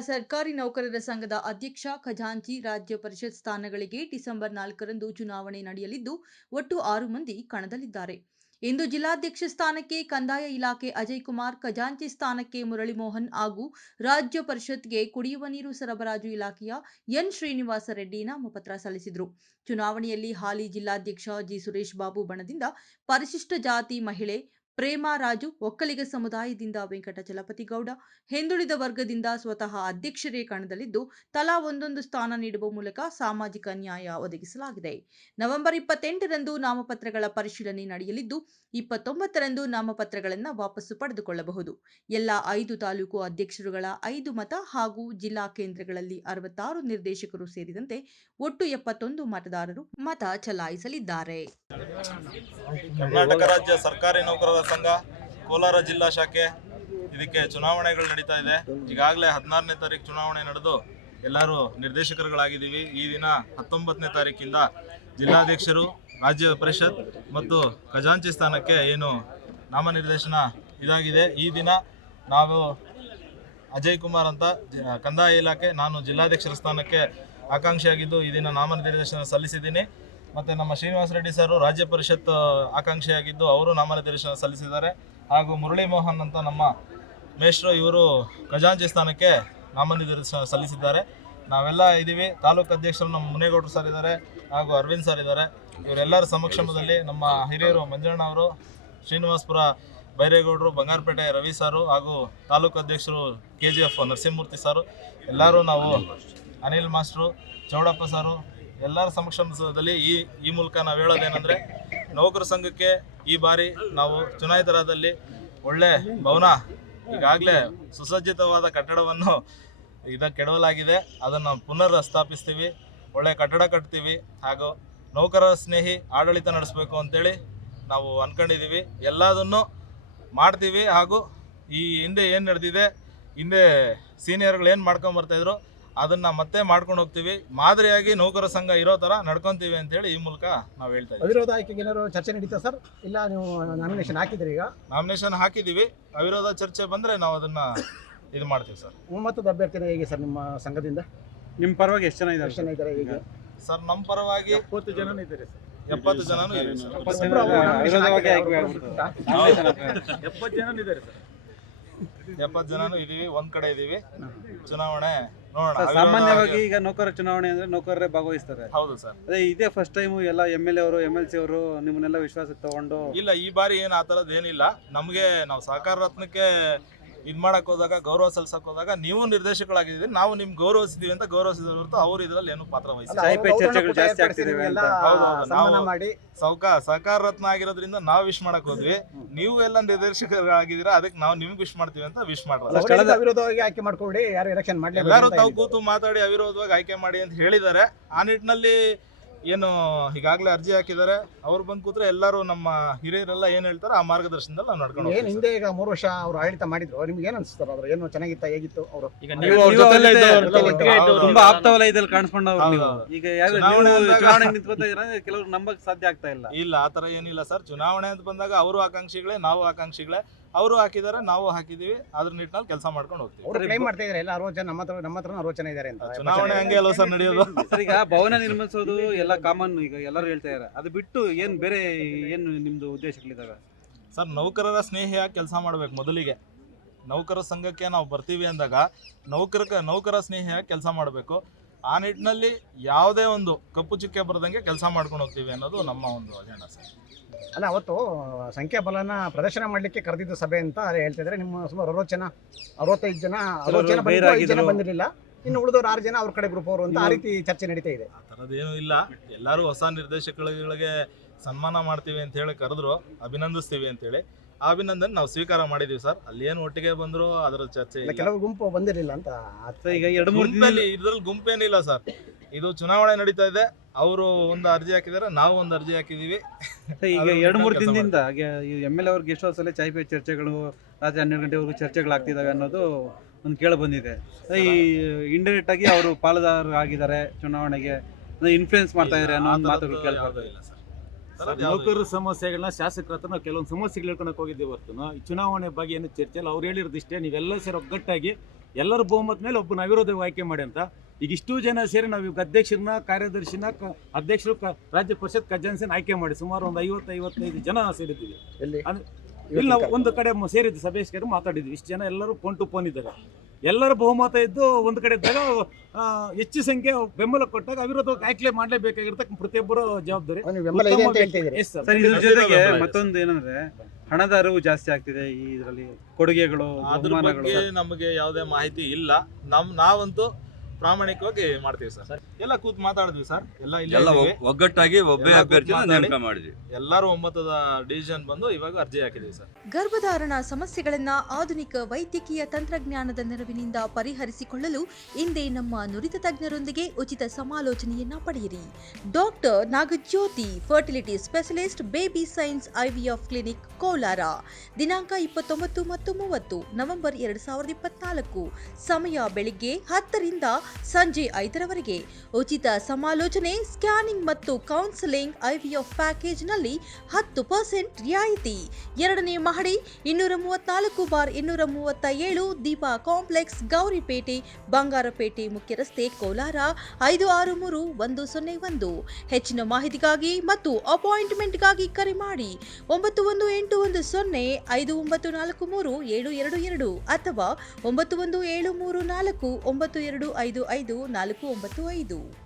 ಸರ್ಕಾರಿ ನೌಕರರ ಸಂಘದ ಅಧ್ಯಕ್ಷ ಖಜಾಂಚಿ ರಾಜ್ಯ ಪರಿಷತ್ ಸ್ಥಾನಗಳಿಗೆ ಡಿಸೆಂಬರ್ ನಾಲ್ಕರಂದು ಚುನಾವಣೆ ನಡೆಯಲಿದ್ದು, ಒಟ್ಟು ಆರು ಮಂದಿ ಕಣದಲ್ಲಿದ್ದಾರೆ. ಇಂದು ಜಿಲ್ಲಾಧ್ಯಕ್ಷ ಸ್ಥಾನಕ್ಕೆ ಕಂದಾಯ ಇಲಾಖೆ ಅಜಯ್ ಕುಮಾರ್ ಖಜಾಂಚಿ ಸ್ಥಾನಕ್ಕೆ ಮುರಳಿ ಮೋಹನ್ ಹಾಗೂ ರಾಜ್ಯ ಪರಿಷತ್ಗೆ ಕುಡಿಯುವ ನೀರು ಸರಬರಾಜು ಇಲಾಖೆಯ ಎನ್ ಶ್ರೀನಿವಾಸ ರೆಡ್ಡಿ ನಾಮಪತ್ರ ಸಲ್ಲಿಸಿದರು. ಚುನಾವಣೆಯಲ್ಲಿ ಹಾಲಿ ಜಿಲ್ಲಾಧ್ಯಕ್ಷ ಜಿ ಸುರೇಶ್ ಬಾಬು ಬಣದಿಂದ ಪರಿಶಿಷ್ಟ ಜಾತಿ ಮಹಿಳೆ ಪ್ರೇಮಾ ರಾಜು ಒಕ್ಕಲಿಗ ಸಮುದಾಯದಿಂದ ವೆಂಕಟಚಲಪತಿ ಗೌಡ, ಹಿಂದುಳಿದ ವರ್ಗದಿಂದ ಸ್ವತಃ ಅಧ್ಯಕ್ಷರೇ ಕಣದಲ್ಲಿದ್ದು, ತಲಾ ಒಂದೊಂದು ಸ್ಥಾನ ನೀಡುವ ಮೂಲಕ ಸಾಮಾಜಿಕ ನ್ಯಾಯ ಒದಗಿಸಲಾಗಿದೆ. ನವೆಂಬರ್ ಇಪ್ಪತ್ತೆಂಟರಂದು ನಾಮಪತ್ರಗಳ ಪರಿಶೀಲನೆ ನಡೆಯಲಿದ್ದು, ಇಪ್ಪತ್ತೊಂಬತ್ತರಂದು ನಾಮಪತ್ರಗಳನ್ನು ವಾಪಸ್ಸು ಪಡೆದುಕೊಳ್ಳಬಹುದು. ಎಲ್ಲ ಐದು ತಾಲೂಕು ಅಧ್ಯಕ್ಷರುಗಳ ಐದು ಮತ ಹಾಗೂ ಜಿಲ್ಲಾ ಕೇಂದ್ರಗಳಲ್ಲಿ ಅರವತ್ತಾರು ನಿರ್ದೇಶಕರು ಸೇರಿದಂತೆ ಒಟ್ಟು ಎಪ್ಪತ್ತೊಂದು ಮತದಾರರು ಮತ ಚಲಾಯಿಸಲಿದ್ದಾರೆ. ಕರ್ನಾಟಕ ರಾಜ್ಯ ಸರ್ಕಾರಿ ನೌಕರರ ಸಂಘ, ಕೋಲಾರ ಜಿಲ್ಲಾ ಶಾಖೆ ಇದಕ್ಕೆ ಚುನಾವಣೆಗಳು ನಡೀತಾ ಇದೆ. ಈಗಾಗಲೇ ಹದಿನಾರನೇ ತಾರೀಕು ಚುನಾವಣೆ ನಡೆದು ಎಲ್ಲರೂ ನಿರ್ದೇಶಕರುಗಳಾಗಿದ್ದೀವಿ. ಈ ದಿನ ಹತ್ತೊಂಬತ್ತನೇ ತಾರೀಕಿಂದ ಜಿಲ್ಲಾಧ್ಯಕ್ಷರು, ರಾಜ್ಯ ಪರಿಷತ್ ಮತ್ತು ಖಜಾಂಚಿ ಸ್ಥಾನಕ್ಕೆ ಏನು ನಾಮನಿರ್ದೇಶನ ಇದಾಗಿದೆ. ಈ ದಿನ ನಾವು ಅಜಯ್ ಕುಮಾರ್ ಅಂತ ಕಂದಾಯ ಇಲಾಖೆ, ನಾನು ಜಿಲ್ಲಾಧ್ಯಕ್ಷರ ಸ್ಥಾನಕ್ಕೆ ಆಕಾಂಕ್ಷಿಯಾಗಿದ್ದು ಈ ದಿನ ನಾಮನಿರ್ದೇಶನ ಸಲ್ಲಿಸಿದ್ದೀನಿ. ಮತ್ತು ನಮ್ಮ ಶ್ರೀನಿವಾಸ ರೆಡ್ಡಿ ಸರ್ ರಾಜ್ಯ ಪರಿಷತ್ ಆಕಾಂಕ್ಷಿಯಾಗಿದ್ದು ಅವರು ನಾಮನಿರ್ದೇಶನ ಸಲ್ಲಿಸಿದ್ದಾರೆ. ಹಾಗೂ ಮುರಳಿ ಮೋಹನ್ ಅಂತ ನಮ್ಮ ಮೇಷ್ಟ್ರು ಇವರು ಖಜಾಂಚಿ ಸ್ಥಾನಕ್ಕೆ ನಾಮನಿರ್ದೇಶನ ಸಲ್ಲಿಸಿದ್ದಾರೆ. ನಾವೆಲ್ಲ ಇದ್ದೀವಿ ತಾಲೂಕು ಅಧ್ಯಕ್ಷರು ನಮ್ಮ ಮುನೇಗೌಡರು ಸರ್ ಇದ್ದಾರೆ ಹಾಗೂ ಅರವಿಂದ್ ಸರ್ ಇದ್ದಾರೆ. ಇವರೆಲ್ಲರ ಸಮಕ್ಷಮದಲ್ಲಿ ನಮ್ಮ ಹಿರಿಯರು ಮಂಜಣ್ಣ ಅವರು, ಶ್ರೀನಿವಾಸಪುರ ಬೈರೇಗೌಡರು, ಬಂಗಾರಪೇಟೆ ರವಿ ಸಾರು ಹಾಗೂ ತಾಲೂಕು ಅಧ್ಯಕ್ಷರು ಕೆ ಜಿ ಎಫ್ ನರಸಿಂಹಮೂರ್ತಿ ಸಾರು. ಎಲ್ಲರೂ ನಾವು ಅನಿಲ್ ಮಾಸ್ಟ್ರು, ಚೌಡಪ್ಪ ಸಾರು ಎಲ್ಲರ ಸಮಕ್ಷಮದಲ್ಲಿ ಈ ಈ ಮೂಲಕ ನಾವು ಹೇಳೋದೇನೆಂದರೆ ನೌಕರ ಸಂಘಕ್ಕೆ ಈ ಬಾರಿ ನಾವು ಚುನಾಯಿತರಾದಲ್ಲಿ ಒಳ್ಳೆ ಭವನ, ಈಗಾಗಲೇ ಸುಸಜ್ಜಿತವಾದ ಕಟ್ಟಡವನ್ನು ಇದ ಕೆಡವಲಾಗಿದೆ. ಅದನ್ನು ಪುನರ್ ಸ್ಥಾಪಿಸ್ತೀವಿ ಒಳ್ಳೆ ಕಟ್ಟಡ ಕಟ್ತೀವಿ ಹಾಗೂ ನೌಕರರ ಸ್ನೇಹಿ ಆಡಳಿತ ನಡೆಸಬೇಕು ಅಂತೇಳಿ ನಾವು ಅಂದ್ಕೊಂಡಿದ್ದೀವಿ ಎಲ್ಲದನ್ನು ಮಾಡ್ತೀವಿ ಹಾಗೂ ಈ ಹಿಂದೆ ಏನು ನಡೆದಿದೆ, ಹಿಂದೆ ಸೀನಿಯರ್ಗಳು ಏನು ಮಾಡ್ಕೊಂಬರ್ತಾಯಿದ್ರು ಅದನ್ನು ಮತ್ತೆ ಮಾಡ್ಕೊಂಡು ಹೋಗ್ತೀವಿ. ಮಾದರಿಯಾಗಿ ನೌಕರ ಸಂಘ ಇರೋ ತರ ನಡ್ಕೊಂತೀವಿ ಅಂತ ಹೇಳಿ ಈ ಮೂಲಕ ನಾವು ಹೇಳ್ತಾ ಇದ್ದೀವಿ. ಅವಿರೋಧ ಆಯ್ಕೆಗೆ ಏನಾದ್ರು ಚರ್ಚೆ ನಡೀತಾ ಸರ್? ಇಲ್ಲ ನೀವು ನಾಮಿನೇಷನ್ ಹಾಕಿದ್ರಿ ಈಗ? ನಾಮಿನೇಷನ್ ಹಾಕಿದ್ದೀವಿ. ಅವಿರೋಧ ಚರ್ಚೆ ಬಂದ್ರೆ ನಾವು ಅದನ್ನ ಇದು ಮಾಡ್ತೀವಿ ಸರ್. ಒಮ್ಮತದ ಅಭ್ಯರ್ಥಿನ ಹೇಗೆ ಸರ್ ನಿಮ್ಮ ಸಂಘದಿಂದ? ನಿಮ್ಮ ಪರವಾಗಿ ಎಷ್ಟು ಜನ ಇದ್ದಾರೆ ಎಷ್ಟು ಜನ ಇದ್ದಾರೆ ಈಗ ಸರ್ ನಮ್ಮ ಪರವಾಗಿ ಎಪ್ಪತ್ತು ಜನ ಇದ್ದಾರೆ ಎಪ್ಪತ್ತು ಜನನೂ ಇದೆ ಸರ್. ಎಪ್ಪತ್ತು ಜನ ಇದ್ದಾರೆ ಸರ್. ಎಪ್ಪತ್ತು ಜನನೂ ಇದ್ದೀವಿ. ಒಂದ್ ಕಡೆ ಇದೀವಿ ಚುನಾವಣೆ ಸರ್, ಸಾಮಾನ್ಯವಾಗಿ ಈಗ ನೌಕರ ಚುನಾವಣೆ ಅಂದ್ರೆ ನೌಕರರೇ ಭಾಗವಹಿಸ್ತಾರೆ. ಹೌದು ಸರ್. ಅದೇ ಇದೇ ಫಸ್ಟ್ ಟೈಮ್ ಎಲ್ಲ ಎಂ ಎಲ್ ಎ ಅವರು ಎಂ ಎಲ್ ಸಿ ಅವರು ನಿಮ್ಮನ್ನೆಲ್ಲ ವಿಶ್ವಾಸಕ್ಕೆ ತಗೊಂಡು ಇಲ್ಲ ಈ ಬಾರಿ ಏನ್ ಆ ಏನಿಲ್ಲ. ನಮಗೆ ನಾವು ಸಹಕಾರ ರತ್ನಕ್ಕೆ ಇದು ಮಾಡಕ್ ಹೋದಾಗ ಗೌರವ ಸಲ್ಸಕ್ ಹೋದಾಗ ನೀವು ನಿರ್ದೇಶಕರಾಗಿದ್ದೀರಿ ನಾವು ನಿಮ್ ಗೌರವಿಸಿದೀವಿ ಅಂತ ಗೌರವಿಸಿದ್ರು ಹೊರತು ಅವ್ರು ಇದ್ರಲ್ಲಿ ಏನು ಪಾತ್ರ ವಹಿಸಿ ವಹಿಸಿಲ್ಲ ಸಾಹಿತ್ಯ ಚರ್ಚೆಗಳು ಜಾಸ್ತಿ ಏರ್ಪಡಿಸಿ ಅಂತ. ಹೌದು, ಹೌದು, ಸನ್ಮಾನ ಮಾಡಿ. ಸೌಕ ಸಹಕಾರ ರತ್ನ ಆಗಿರೋದ್ರಿಂದ ನಾವು ವಿಶ್ ಮಾಡಕ್ ಹೋದ್ವಿ. ನೀವು ಎಲ್ಲ ನಿರ್ದೇಶಕರಾಗಿದ್ದೀರಾ ಅದಕ್ಕೆ ನಾವು ನಿಮ್ಗೆ ವಿಶ್ ಮಾಡ್ತೀವಿ ಅಂತ ವಿಶ್ ಅವಿರೋಧವಾಗಿ ಆಯ್ಕೆ ಮಾಡ್ಕೊಡಿ ಯಾರು ಎಲೆಕ್ಷನ್ ಎಲ್ಲರೂ ಮಾಡಲೇಬೇಕು ತಾವು ಕೂತು ಮಾತಾಡಿ ಅವಿರೋಧವಾಗಿ ಆಯ್ಕೆ ಮಾಡಿ ಅಂತ ಹೇಳಿದ್ದಾರೆ. ಆ ನಿಟ್ಟಿನಲ್ಲಿ ಏನು ಈಗಾಗಲೇ ಅರ್ಜಿ ಹಾಕಿದ್ದಾರೆ ಅವ್ರು ಬಂದು ಕೂತ್ರೆ ಎಲ್ಲರೂ ನಮ್ಮ ಹಿರಿಯರೆಲ್ಲ ಏನು ಹೇಳ್ತಾರೆ ಆ ಮಾರ್ಗದರ್ಶನದಲ್ಲಿ ನಾವು ನಡ್ಕೊಂಡು ಏನು ಹಿಂದೆ ಈಗ ಮೂರು ವರ್ಷ ಅವ್ರು ಆಡಳಿತ ಮಾಡಿದ್ರು ನಿಮ್ಗೆ ಏನ್ ಅನ್ಸುತ್ತಾರೆ ಅದ್ರ ಏನು ಚೆನ್ನಾಗಿತ್ತ ಹೇಗಿತ್ತು ಅವರು? ಈಗ ನೀವು ನೀವು ಅವ್ರ ಜೊತೆಲೇ ಇದ್ದವ್ರು ತುಂಬಾ ಆಪ್ತ ವಲಯದಲ್ಲಿ ಕಾಣಿಸ್ಕೊಂಡವ್ರು ನೀವು. ಈಗ ಯಾರು ಚುನಾವಣೆ ನೀವು ನಿಂತ್ಕೋತಾ ಕೆಲವರು ನಂಬಕ್ ಸಾಧ್ಯ ಆಗ್ತಾ ಇಲ್ಲ? ಇಲ್ಲ ಆ ಥರ ಏನಿಲ್ಲ ಸರ್. ಚುನಾವಣೆ ಅಂತ ಬಂದಾಗ ಅವರು ಆಕಾಂಕ್ಷಿಗಳೇ ನಾವು ಆಕಾಂಕ್ಷಿಗಳೇ. ಅವರು ಹಾಕಿದ್ದಾರೆ ನಾವು ಹಾಕಿದೀವಿ ಅದ್ರ ನಿಟ್ಟಿನಲ್ಲಿ ಕೆಲಸ ಮಾಡ್ಕೊಂಡು ಹೋಗ್ತೀವಿ. ಅವರು ಕ್ಲೈಮ್ ಮಾಡ್ತಾ ಇದಾರೆ ಎಲ್ಲ ಅರವತ್ತು ಜನ ನಮ್ಮ ಹತ್ರ ನಮ್ಮ ಹತ್ರ ಅರವತ್ತು ಜನ ಇದ್ದಾರೆ ಅಂತ. ಚುನಾವಣೆ ಹಂಗೆ ಅಲ್ವ ಸರ್ ನಡೆಯೋದು? ಸರ್ ಈಗ ಭವನ ನಿರ್ಮಿಸೋದು ಎಲ್ಲ ಕಾಮನ್ ಈಗ ಎಲ್ಲರೂ ಹೇಳ್ತಾ ಇದಾರೆ. ಅದು ಬಿಟ್ಟು ಏನ್ ಬೇರೆ ಏನು ನಿಮ್ದು ಉದ್ದೇಶಗಳಿದಾವೆ ಸರ್ ನೌಕರರ ಸ್ನೇಹಿಯಾಗಿ ಕೆಲಸ ಮಾಡ್ಬೇಕು ಮೊದಲಿಗೆ. ನೌಕರ ಸಂಘಕ್ಕೆ ನಾವು ಬರ್ತೀವಿ ಅಂದಾಗ ನೌಕರ ನೌಕರ ಸ್ನೇಹಿಯಾಗಿ ಕೆಲಸ ಮಾಡಬೇಕು. ಆ ನಿಟ್ಟಿನಲ್ಲಿ ಯಾವುದೇ ಒಂದು ಕಪ್ಪು ಚುಕ್ಕೆ ಬರದಂಗೆ ಕೆಲಸ ಮಾಡ್ಕೊಂಡು ಹೋಗ್ತೀವಿ ಅನ್ನೋದು ನಮ್ಮ ಒಂದು ಅಜೆಂಡಾ ಸರ್. ಅಲ್ಲ ಅವತ್ತು ಸಂಖ್ಯಾಬಲನ ಪ್ರದರ್ಶನ ಮಾಡಲಿಕ್ಕೆ ಕರೆದಿದ್ದ ಸಭೆ ಅಂತ ಹೇಳ್ತಾ ಇದ್ರೆ ನಿಮ್ಮ ಸುಮಾರು ಅರವತ್ತು ಜನ ಅರವತ್ತೈದು ಜನ ಅರವತ್ತು ಜನ ಬಂದಿದ್ರು, ಐದು ಜನ ಬಂದಿರಲಿಲ್ಲ. ಇನ್ನು ಉಳಿದವರು ಆರು ಜನ ಅವ್ರ ಕಡೆ ಗ್ರೂಪ್ ಅವರು ಅಂತ ಆ ರೀತಿ ಚರ್ಚೆ ನಡೀತಾ ಇದೆ. ಆ ಥರದ್ದೇನೂ ಇಲ್ಲ. ಎಲ್ಲರೂ ಹೊಸ ನಿರ್ದೇಶಕಗಳಿಗೆ ಸನ್ಮಾನ ಮಾಡ್ತೀವಿ ಅಂತ ಹೇಳಿ ಕರೆದ್ರು. ಅಭಿನಂದಿಸ್ತೀವಿ ಅಂತೇಳಿ ಆ ಅಭಿನಂದನೆ ನಾವು ಸ್ವೀಕಾರ ಮಾಡಿದೀವಿ ಸರ್. ಅಲ್ಲಿ ಏನು ಒಟ್ಟಿಗೆ ಬಂದ್ರು ಅದರ ಚರ್ಚೆ ಇಲ್ಲ, ಕೆಲವು ಗುಂಪು ಬಂದಿರಲಿಲ್ಲ ಅಂತ. ಈಗ ಎರಡು ಮೂರು ಗುಂಪಲ್ಲಿ ಇದ್ರಲ್ಲಿ ಗುಂಪೇನಿಲ್ಲ ಸರ್. ಇದು ಚುನಾವಣೆ ನಡೀತಾ ಇದೆ. ಅವರು ಒಂದು ಅರ್ಜಿ ಹಾಕಿದಾರೆ ನಾವು ಒಂದು ಅರ್ಜಿ ಹಾಕಿದೀವಿ ಈಗ ಅದ್ರ ಎರಡು ಮೂರು ಕೆಲ್ಸ ದಿನದಿಂದ ಎಂ ಎಲ್ ಎ ಅವ್ರ ಗೆಸ್ಟ್ ಹೌಸ್ ಅಲ್ಲಿ ಚಾಯ್ ಪೇ ಚರ್ಚೆಗಳು ರಾತ್ರಿ ಹನ್ನೆರಡು ಗಂಟೆವರೆಗೂ ಚರ್ಚೆಗಳಾಗ್ತಿದ್ದಾವೆ ಅನ್ನೋದು ಒಂದು ಕೇಳ ಬಂದಿದೆ. ಈ ಇಂಡೈರೆಕ್ಟ್ ಆಗಿ ಅವರು ಪಾಲುದಾರರು ಆಗಿದ್ದಾರೆ ಚುನಾವಣೆಗೆ. ಇನ್ಫ್ಲೂಯೆನ್ಸ್ ಮಾಡ್ತಾ ಇದಾರೆ ಅನ್ನೋ ಒಂದು ಮಾತುಗಳು ಇದೆ ಇಲ್ಲ ಸರ್. ನೌಕರರ ಸಮಸ್ಯೆಗಳನ್ನ ಶಾಸಕರ ಹತ್ರ ನಾವು ಕೆಲವೊಂದು ಸಮಸ್ಯೆಗಳು ಹೇಳ್ಕೊಳಕ್ ಹೋಗಿದ್ದೀವಿ ಹೊರತು. ಈ ಚುನಾವಣೆ ಬಗ್ಗೆ ಏನು ಚರ್ಚೆ ಇಲ್ಲ. ಅವ್ರು ಹೇಳಿರೋದಿಷ್ಟೇ ನೀವೆಲ್ಲ ಸೇರಿ ಒಗ್ಗಟ್ಟಾಗಿ ಎಲ್ಲರ ಬಹುಮತ ಮೇಲೆ ಒಬ್ಬನ ಅವಿರೋಧವಾಗಿ ಆಯ್ಕೆ ಮಾಡಿ ಅಂತ. ಈಗ ಇಷ್ಟು ಜನ ಸೇರಿ ನಾವು ಈಗ ಅಧ್ಯಕ್ಷರನ್ನ ಕಾರ್ಯದರ್ಶಿನ ಅಧ್ಯಕ್ಷರು ರಾಜ್ಯ ಪರಿಷತ್ ಖಜಾನ್ಸಿನ ಆಯ್ಕೆ ಮಾಡಿ ಸುಮಾರು ಒಂದು ಐವತ್ತು ಐವತ್ತೈದು ಜನ ಸೇರಿದ್ದೀವಿ. ಇಲ್ಲಿ ನಾವು ಒಂದು ಕಡೆ ಸೇರಿದ್ದು ಸೇರಿದ್ವಿ ಸಭೆ ಸೇರಿ ಮಾತಾಡಿದ್ವಿ. ಇಷ್ಟು ಜನ ಎಲ್ಲರೂ ಫೋನ್ ಟು ಫೋನ್ ಇದ್ದಾರೆ ಎಲ್ಲರ ಬಹುಮತ ಇದ್ದು ಒಂದು ಕಡೆ ಇದ್ದಾಗ ಆ, ಹೆಚ್ಚು ಸಂಖ್ಯೆ ಬೆಂಬಲ ಕೊಟ್ಟಾಗ ಅವಿರೋಧ ಕಾಯ್ಕಲೆ ಮಾಡಲೇಬೇಕಾಗಿರ್ತಕ್ಕ ಪ್ರತಿಯೊಬ್ಬರ ಜವಾಬ್ದಾರಿ. ಸರ್ ಸರ್ ಇದ್ರ ಜೊತೆಗೆ ಮತ್ತೊಂದು ಏನಂದ್ರೆ ಹಣದ ಅರಿವು ಜಾಸ್ತಿ ಆಗ್ತಿದೆ ಈ ಇದರಲ್ಲಿ ಕೊಡುಗೆಗಳು ಅದ್ರ ಬಗ್ಗೆ ನಮಗೆ ಯಾವುದೇ ಮಾಹಿತಿ ಇಲ್ಲ. ನಮ್ ನಾವಂತೂ ಪ್ರಾಮಾಣಿಕವಾಗಿ ಮಾಡ್ತೀವಿ ಸರ್. ಎಲ್ಲ ಕೂತ್ ಮಾತಾಡಿದ್ವಿ ಸರ್. ಎಲ್ಲ ಇಲ್ಲ ಎಲ್ಲ ಇದ್ದೀವಿ. ಒಗ್- ಒಗ್ಗಟ್ಟಾಗಿ ಒಬ್ಬೇ ಎಲ್ಲ ಅಭ್ಯರ್ಥಿನ ಕೂತ್ ನೇಮಕ ಮಾಡಿದ್ವಿ. ಎಲ್ಲರೂ ಒಮ್ಮತದ ಡಿಸಿಷನ್ ಬಂದು ಇವಾಗ ಅರ್ಜಿ ಹಾಕಿದೀವಿ ಸರ್. ಗರ್ಭಧಾರಣ ಸಮಸ್ಯೆಗಳನ್ನ ಆಧುನಿಕ ವೈದ್ಯಕೀಯ ತಂತ್ರಜ್ಞಾನದ ನೆರವಿನಿಂದ ಪರಿಹರಿಸಿಕೊಳ್ಳಲು ಹಿಂದೆ ನಮ್ಮ ನುರಿತ ತಜ್ಞರೊಂದಿಗೆ ಉಚಿತ ಸಮಾಲೋಚನೆಯನ್ನ ಪಡೆಯಿರಿ. Doctor Nagajyothi fertility specialist baby science IVF clinic Kolar. ದಿನಾಂಕ ಇಪ್ಪತ್ತೊಂಬತ್ತು ಮತ್ತು ಮೂವತ್ತು ನವೆಂಬರ್ ಎರಡು ಸಾವಿರದ ಇಪ್ಪತ್ನಾಲ್ಕು. ಸಮಯ ಬೆಳಿಗ್ಗೆ ಹತ್ತರಿಂದ ಸಂಜೆ ಐದರವರೆಗೆ ಉಚಿತ ಸಮಾಲೋಚನೆ, ಸ್ಕ್ಯಾನಿಂಗ್ ಮತ್ತು ಕೌನ್ಸೆಲಿಂಗ್ ಐವಿಎಫ್ ಪ್ಯಾಕೇಜ್ನಲ್ಲಿ ಹತ್ತು ಪರ್ಸೆಂಟ್ ರಿಯಾಯಿತಿ. ಎರಡನೇ ಮಹಡಿ, ಇನ್ನೂರ ಮೂವತ್ನಾಲ್ಕು ಬಾರ್ ಇನ್ನೂರ ಮೂವತ್ತ ಏಳು ದೀಪಾ ಕಾಂಪ್ಲೆಕ್ಸ್, ಗೌರಿಪೇಟೆ, ಬಂಗಾರಪೇಟೆ ಮುಖ್ಯ ರಸ್ತೆ ಕೋಲಾರ, ಐದು ಆರು ಮೂರು ಒಂದು ಸೊನ್ನೆ ಒಂದು. ಹೆಚ್ಚಿನ ಮಾಹಿತಿಗಾಗಿ ಮತ್ತು ಅಪಾಯಿಂಟ್ಮೆಂಟ್ಗಾಗಿ ಕರೆ ಮಾಡಿ ಒಂಬತ್ತು ಒಂದು ಎಂಟು ಒಂದು ಸೊನ್ನೆ ಐದು ಒಂಬತ್ತು ನಾಲ್ಕು ಮೂರು ಏಳು ಎರಡು ಎರಡು ಅಥವಾ ಒಂಬತ್ತು ಒಂದು ಏಳು ಮೂರು ನಾಲ್ಕು ಒಂಬತ್ತು ಎರಡು ಐದು ಐದು ನಾಲ್ಕು ಒಂಬತ್ತು ಐದು.